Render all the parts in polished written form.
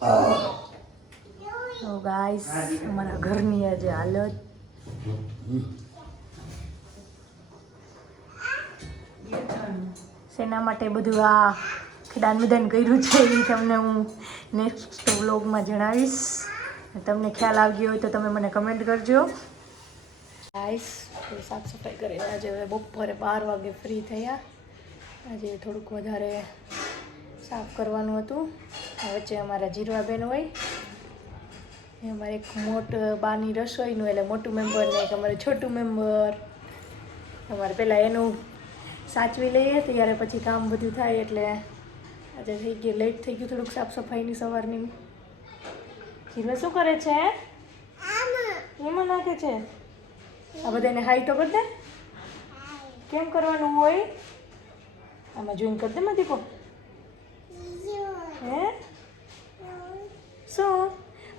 તો ગાઈસ અમારા ઘરની આજે હાલત શેના માટે બધું આ દાન વિધાન કર્યું છે એ તમને હું નેક્સ્ટ વ્લોગમાં જણાવીશ. તમને ખ્યાલ આવી હોય તો તમે મને કમેન્ટ કરજો. ગાઈસ સાફ સફાઈ કરી આજે હવે બપોરે 12 વાગે ફ્રી થયા. આજે થોડુંક વધારે સાફ કરવાનું હતું. વચ્ચે અમારા જીરવાબેન હોય એ અમારે એક બાની રસોઈનું એટલે મોટું મેમ્બર ને એક અમારે છોટું મેમ્બર. અમારે પહેલાં એનું સાચવી લઈએ ત્યારે પછી કામ બધું થાય એટલે આજે થઈ ગયું લેટ થઈ ગયું થોડુંક સાફ સફાઈની સવારની. જીરવા શું કરે છે? એમાં નાખે છે. આ બધાને હાઈ તો કરી દે. કેમ કરવાનું હોય? આમાં જોઈન કરી દે મધીકો. હે શું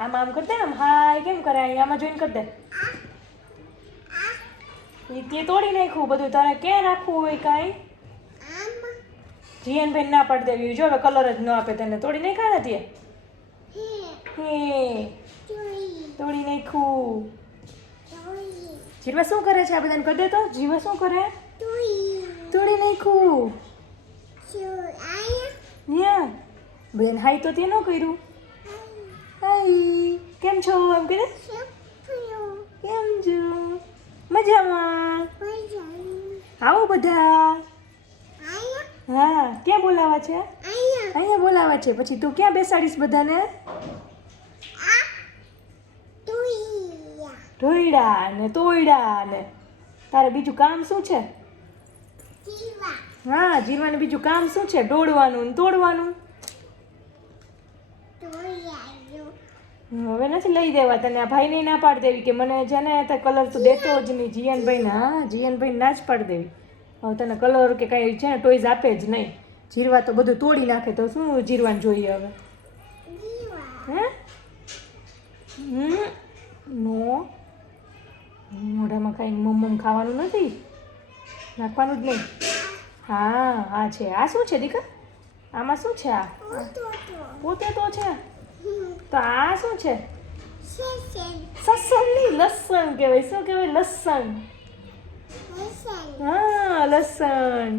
આમાં આમ કરી દે. આમ હાય કેમ કરાય? આમાં જોઈન કરી દે. તે તોડી નાખ્યું બધું. તારે ક્યાં રાખવું હોય કાંઈ? જીયનભાઈ ના પાડી દેવી. જો હવે કલર જ ન આપે તને. તોડી નાખ્યા ને તે તોડી નાખ્યું. જીરવા શું કરે છે? આ બધાને કરી દે તો. જીવા શું કરે? તોડી નાખ્યું. બેન હાઈ તો તે ન કર્યું. હાઈ કેમ છો? એમ કે કેમ છો? મજામાં? આવો બધા. હા ક્યાં બોલાવા છે? અહીંયા બોલાવા છે. પછી તું ક્યાં બેસાડીશ બધાને? ઢોયડા ને તોયડા ને. તારે બીજું કામ શું છે? હા જીરવાનું બીજું કામ શું છે? દોડવાનું ને તોડવાનું. હવે નથી લઈ દેવા તને. આ ભાઈને ના પાડી દેવી કે મને છે ને કલર તો દેતો જ નહીં. જીયનભાઈને હા જીયનભાઈને ના જ પાડી દેવી. હવે તને કલર કે કાંઈ છે ને ટોયઝ આપે જ નહીં. જીરવા તો બધું તોડી નાખે તો શું જીરવાનું જોઈએ હવે? હે નો મોઢામાં કાંઈ મમ ખાવાનું નથી. નાખવાનું જ નહીં. હા આ છે. આ શું છે દીકા? આમાં શું છે? આ પોતે તો છે. તો આ શું છે? સસન નહીં લસણ કહેવાય. શું કહેવાય? લસણ. હા લસણ.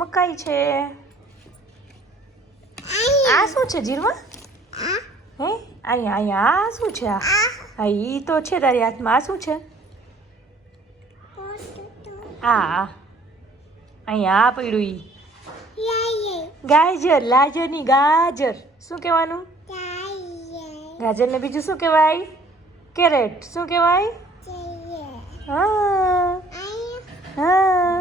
મકાઈ છે. આ શું છે જીરવા? હે અહીંયા અહીંયા આ શું છે? હા ઈ તો છે તારી હાથમાં. આ શું છે? હા અહીંયા આ પડ્યું ઈ ગાજર. લાજરની ગાજર. શું કહેવાનું? ગાજરને બીજું શું કહેવાય? કેરેટ. શું કહેવાય? હા હા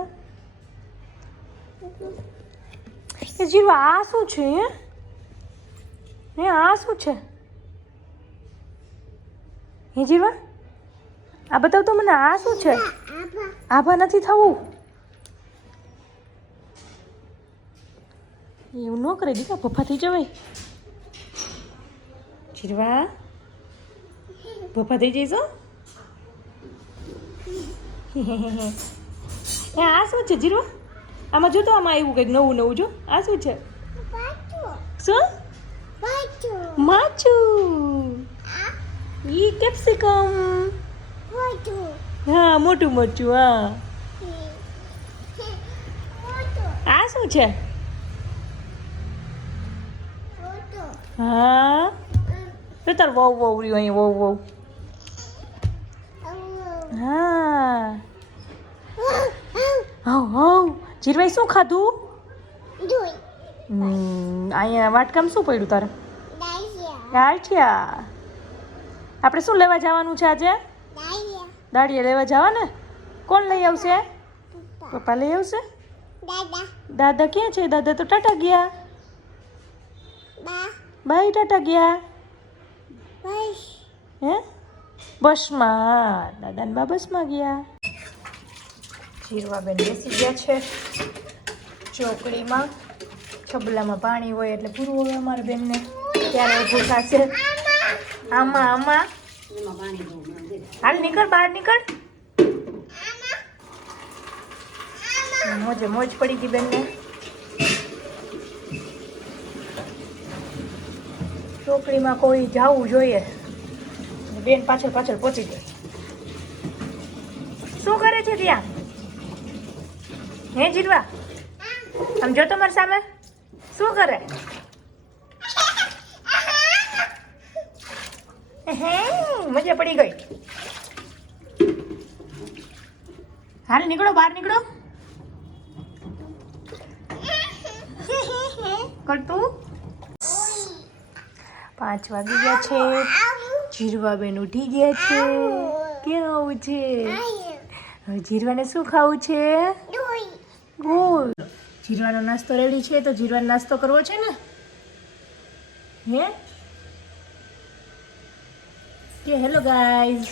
એ જીવા આ શું છે? હે આ શું છે? હે જીવા આ બતાવ તો મને. આ શું છે? આભા નથી થવું. એવું ન કરે દીકા. પપ્પા થઈ જવાય. જીરવા પપ્પા થઈ જઈશ. આ શું છે જીરવા? આમાં જો તો આમાં એવું કંઈક નવું નવું જો. આ શું છે? શું? માચું. ઈ કેપ્સિકમ. હા મોટું મરચું. હા આ શું છે? હા તો તાર વહુ વહુ રહ્યું અહીં. વહુ વહુ. હા હવ હવ. જીરવાઈ શું ખાધું? અહીંયા વાટકામ શું પડ્યું તારે? ગાંઠિયા. આપણે શું લેવા જવાનું છે આજે? દાળિયા લેવા જવા ને. કોણ લઈ આવશે? પપ્પા લઈ આવશે. દાદા ક્યાં છે? દાદા તો ટાટા ગયા. બાય ટાટા ગયા. હે બસમાં. દાદા ને બા બસમાં ગયા. જીરવાબેન બેસી ગયા છે ચોકડીમાં. છબલામાં પાણી હોય એટલે પૂરું હોય અમારા બેનને. ત્યારે ઊભું થશે. આમાં આમાં હાલ નીકળ બહાર નીકળ. મોજે મોજ પડી ગઈ બેનને. ચોકડીમાં કોઈ જવું જોઈએ, બેન પાછળ પાછળ પહોંચી ગઈ. શું કરે છે ત્યાં? હે જીરવા, આમ જો તમારી સામે શું કરે? મજા પડી ગઈ. હાલ નીકળો, બહાર નીકળો. કરતું 5 વાગી ગયા છે. જીરવા બેન ઉઠી ગયા છે. ક્યાં આવું છે? હવે જીરવાને શું ખાવું છે? ગોળ. જીરવાનો નાસ્તો રેડી છે, તો જીરવાનો નાસ્તો કરવો છે ને? હે કે હેલો ગાઈઝ.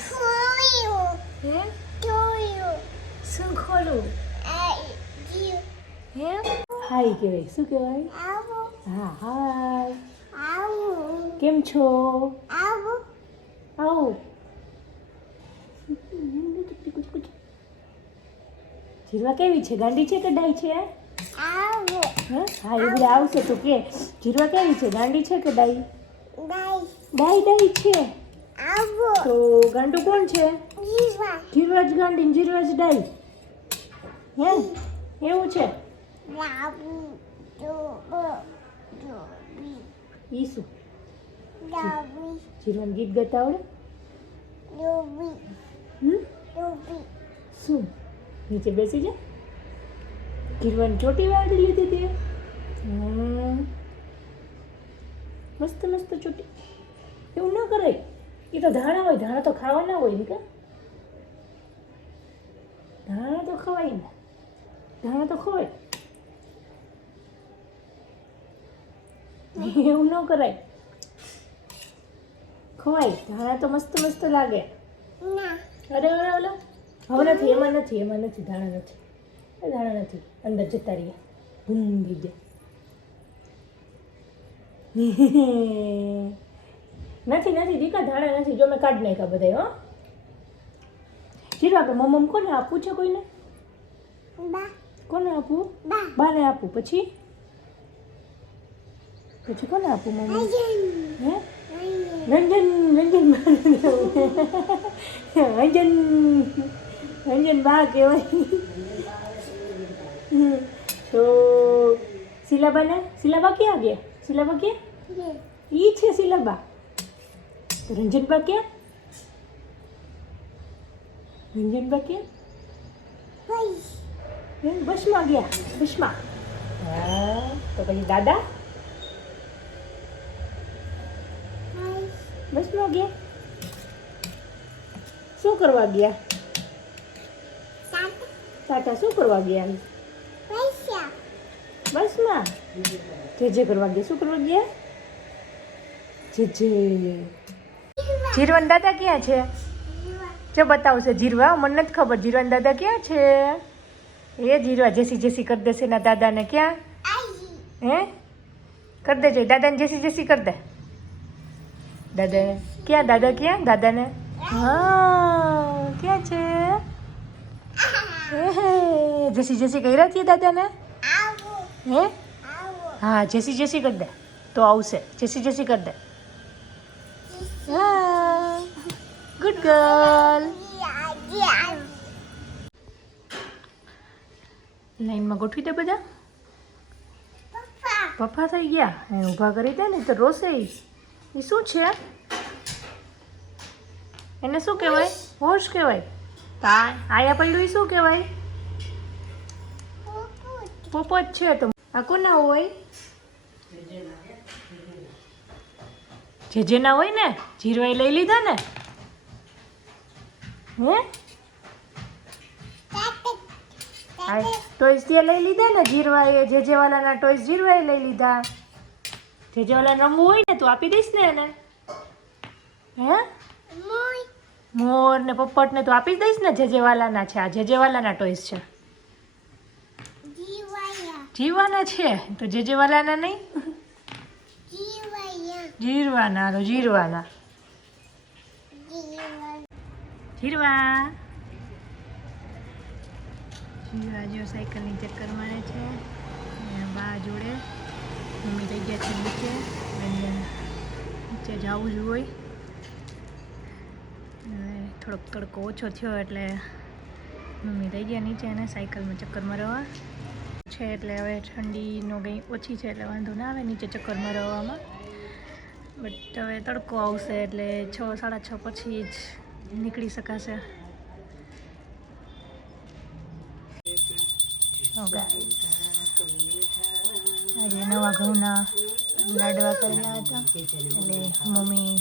હે શું ખોલું? હે હાય કહેવાય. શું કહેવાય? હા હાય. કેમ છો? આવો. જીરવા કેવી છે? ગાંડી છે કે ડાઈ છે? હા એ બધા આવશે તો કે જીરવા કેવી છે? ગાંડી છે કે ડાઈ? ડાઈ છે. તો ગાંડું કોણ છે? જીરવા જ ગાંડી ને જીરવા જ ડાઈ. હે એવું છે? ઈ શું? જીરવાને ગીત ગાતા આવડે? શું? નીચે બેસી જા. જીરવાની ચોટી વાળી લીધી તે. મસ્ત મસ્ત ચોટી. એવું ન કરાય. એ તો ધાણા હોય, ધાણા તો ખાવાના હોય ને. ધાણા તો ખવાય ને. ધાણા તો ખવાય. એવું ન કરાય. ખવાય. ધાણા તો મસ્ત મસ્ત લાગે. અરે ઓલા હવે નથી, એમાં નથી ધાણા નથી. ધાણા નથી. અંદર જતા રહીએ. ભૂંગી દે. નથી દીકા, ધાણા નથી. જો મેં કાઢી નાખ્યા બધા. હો જીરવા, આપણે મમ્મ કોને આપવું છે? કોઈને? કોને આપવું? બાને આપવું. પછી કોને આપવું? મમ્મી. હે રંજન બા કહેવાય. તો શીલાબા ક્યાં ગયા? શીલાબા ક્યાં? ઈ છે શીલાબા. તો રંજનબા ક્યાં? બસમાં ગયા. બસમાં. હા તો પછી દાદા બસમાં ગયા. શું કરવા ગયા? ટાટા શું કરવા ગયા? બસમાં જે કરવા ગયા. શું કરવા ગયા? જે જીરવાન દાદા ક્યાં છે? જો બતાવશે જીરવા. મને નથી ખબર જીરવાન દાદા ક્યાં છે. એ જીરવા જેસી કરી દેશે ના દાદાને. ક્યાં? હે કરી દેજે દાદાને. જેસી કરી દે દાદાને. ક્યાં દાદા? ક્યાં દાદાને? હા ક્યાં છે? જેસી કર્યા છીએ દાદાને. હે હા જેસી કરી દે તો આવશે. જેસી કરી દે. હા ગુડ ગર્લ. લાઈનમાં ગોઠવી દે બધા. પપ્પા થઈ ગયા. ઊભા કરી દે ને તો રોશે. એ શું છે? એને શું કહેવાય? હોશ કહેવાય. આયા પડ્યું એ શું કહેવાય? પોપટ છે. તો આ કોના હોય? જેના હોય ને. જીરવાએ લઈ લીધા ને. હે ટોયસ તે લઈ લીધા ને જીરવાએ. જેવાલાના ટોયસ જીરવાએ લઈ લીધા. જેવાલાને રમવું હોય ને તો આપી દઈશ ને એને. હે મોર ને પોપટ ને તો આપી દઈશ ને. જેવાલાના છે. આ જેવાલાના ટોયસ છે. જીવાના છે તો જેવાલાના નહીં. જીરવાના. તો જીરવા. જીવાજીઓ સાયકલની ચક્કર મારે છે અને બા જોડે મમ્મી થઈ ગયા છે નીચે અને નીચે જવું જ હોય. હવે થોડોક તડકો ઓછો થયો એટલે મમ્મી થઈ ગયા નીચે અને સાયકલમાં ચક્કર મારવા છે. એટલે હવે ઠંડીનો કંઈ ઓછી છે એટલે વાંધો ના આવે નીચે ચક્કર મારવામાં. બટ હવે તડકો આવશે એટલે 6, 6:30 પછી જ નીકળી શકાશે. આજે નવા ઘઉંના લાડવા કરેલા હતા એટલે મમ્મી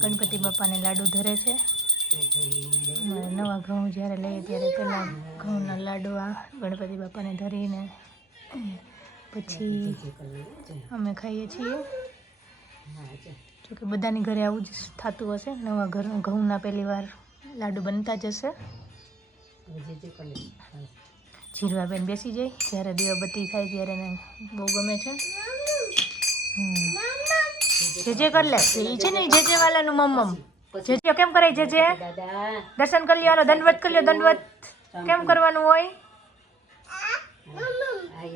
ગણપતિ બાપાને લાડુ ધરે છે. નવા ઘઉં જ્યારે લઈએ ત્યારે પહેલાં ઘઉંના લાડવા ગણપતિ બાપાને ધરીને પછી અમે ખાઈએ છીએ. જોકે બધાની ઘરે આવું જ થતું હશે. નવા ઘઉંના પહેલી વાર લાડુ બનતા જ હશે. જીરવાબેન બેસી જાય જ્યારે દીવાબત્તી થાય ત્યારે એને બહુ ગમે છે. જે કર લે એ છે ને જે વાલાનું મમ્મમ જે કેમ કરાય જે દર્શન કરી લ્યો. દંડવત કરી લ્યો. દંડવત કેમ કરવાનું હોય?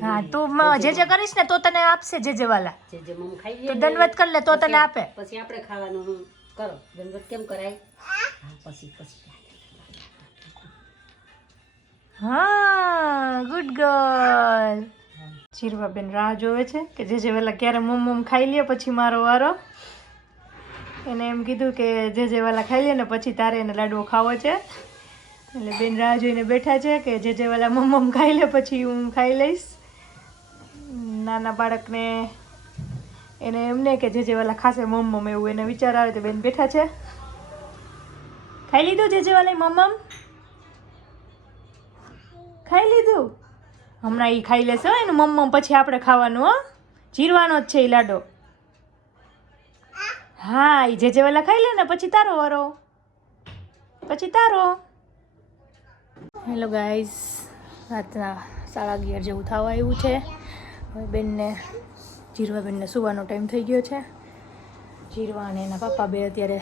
હા તું જે કરીશ ને તો તને આપશે જે વાલા. તું દંડવત કરી લે તો તને આપે. પછી આપણે ખાવાનું કરો. દંડવત કેમ કરાય? પછી હા ગુડ ગર્લ. જીરવાબેન રાહ જોવે છે કે જે વાલા ક્યારે મમ્મ ખાઈ લે પછી મારો વારો. એને એમ કીધું કે જે વાલા ખાઈ લે ને પછી તારે એને લાડવો ખાવો છે. એટલે બેન રાહ જોઈને બેઠા છે કે જે વાલા મમ્મ ખાઈ લે પછી હું ખાઈ લઈશ. નાના બાળકને એને એમને કે જે વાલા ખાશે મમ્મ એવું એને વિચાર આવે તો બેન બેઠા છે. ખાઈ લીધું જે વાલા મમ્મ? ખાઈ લીધું? હમણાં એ ખાઈ લેશે એનું મમ્મ પછી આપણે ખાવાનું. હો જીરવાનો જ છે એ લાડો. હા એ જે વાલા ખાઈ લે ને પછી તારો વારો. પછી તારો. હેલો ગાઈઝ, રાતના 11:30 જેવું થવા આવ્યું છે. હવે બેનને જીરવાબેનને સુવાનો ટાઈમ થઈ ગયો છે. જીરવા અને એના પપ્પા બે અત્યારે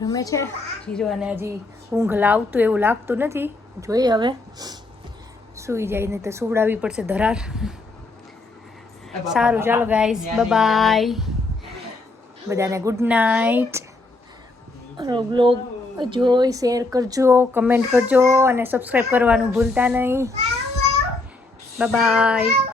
રમે છે. જીરવાને હજી ઊંઘ લાવતું એવું લાગતું નથી. જોઈએ હવે સૂઈ જાય ને તો સુવડાવવી પડશે ધરાર. સારું ચાલો ગાઈઝ, બાય. બધાને ગુડ નાઇટ. બ્લોગ જોઈ શેર કરજો, કમેન્ટ કરજો અને સબસ્ક્રાઈબ કરવાનું ભૂલતા નહીં. બાય.